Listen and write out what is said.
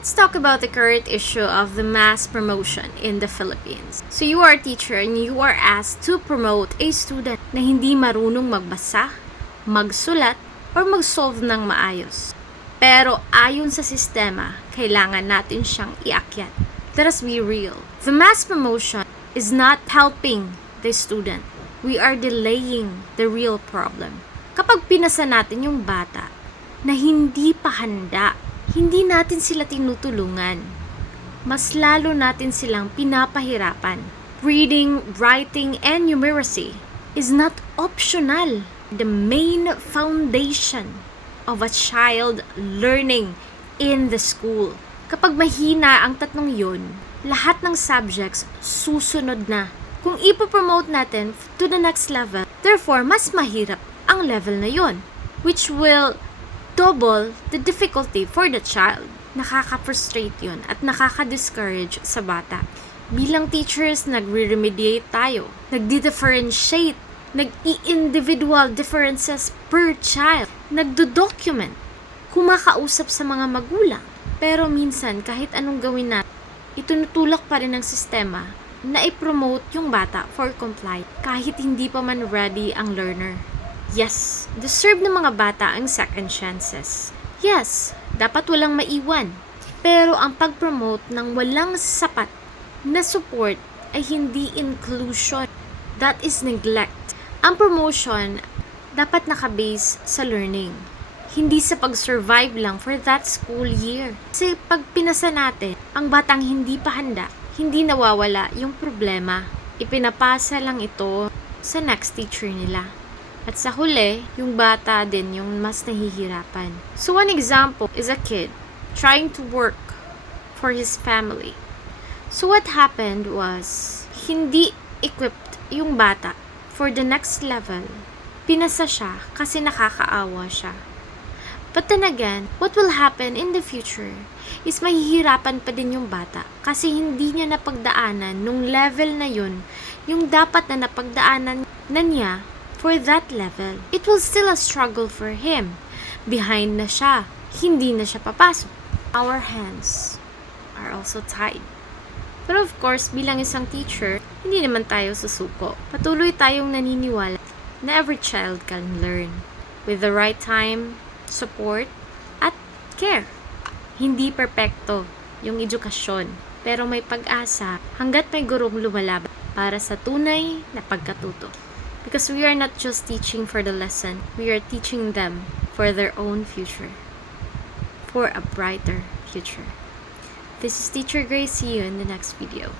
let's talk about the current issue of the mass promotion in the Philippines. So you are a teacher and you are asked to promote a student na hindi marunong magbasa, magsulat, or mag-solve ng maayos. Pero ayon sa sistema, kailangan natin siyang iakyat. Let us be real. The mass promotion is not helping the student. We are delaying the real problem. Kapag pinasa natin yung bata na hindi pa handa, hindi natin sila tinutulungan. Mas lalo natin silang pinapahirapan. Reading, writing, and numeracy is not optional. The main foundation of a child learning in the school. Kapag mahina ang tatlong yun, lahat ng subjects susunod na. Kung ipopromote natin to the next level, therefore, mas mahirap ang level na yun, which will double the difficulty for the child. Nakaka-frustrate yun at nakaka-discourage sa bata. Bilang teachers, nagre-remediate tayo, nagdi-differentiate, nag-i-individual differences per child, nagdo-document, kumakausap sa mga magulang. Pero minsan, kahit anong gawin natin, itunutulak pa rin ng sistema na i-promote yung bata for compliance kahit hindi pa man ready ang learner. Yes, deserve ng mga bata ang second chances. Yes, dapat walang maiwan. Pero ang pag-promote ng walang sapat na support ay hindi inclusion. That is neglect. Ang promotion dapat nakabase sa learning. Hindi sa pag-survive lang for that school year. Kasi pag pinasa natin ang batang hindi pa handa, hindi nawawala yung problema. Ipinapasa lang ito sa next teacher nila. At sa huli, yung bata din yung mas nahihirapan. So one example is a kid trying to work for his family. So what happened was, hindi equipped yung bata for the next level. Pinasa siya kasi nakakaawa siya. But then again, what will happen in the future is mahihirapan pa din yung bata kasi hindi niya napagdaanan nung level na yun, yung dapat na napagdaanan na niya for that level. It will still a struggle for him. Behind na siya. Hindi na siya papasok. Our hands are also tied. Pero of course, bilang isang teacher, hindi naman tayo susuko. Patuloy tayong naniniwala na every child can learn with the right time, support, at care. Hindi perpekto yung edukasyon, pero may pag-asa hanggat may gurong lumalaban para sa tunay na pagkatuto. Because we are not just teaching for the lesson, we are teaching them for their own future, for a brighter future. This is Teacher Grace. See you in the next video.